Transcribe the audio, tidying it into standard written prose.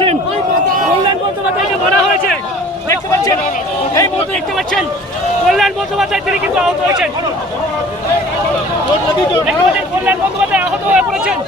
পাচ্ছেন কল্যাণ বন্দ্যোপাধ্যায়কে মারা হয়েছে, দেখতে পাচ্ছেন এই মুহূর্তে দেখতে পাচ্ছেন কল্যাণ বন্দ্যোপাধ্যায় তিনি কিন্তু আহত হয়েছেন, দেখতে পাচ্ছেন কল্যাণ বন্দ্যোপাধ্যায় আহত হয়ে পড়েছেন।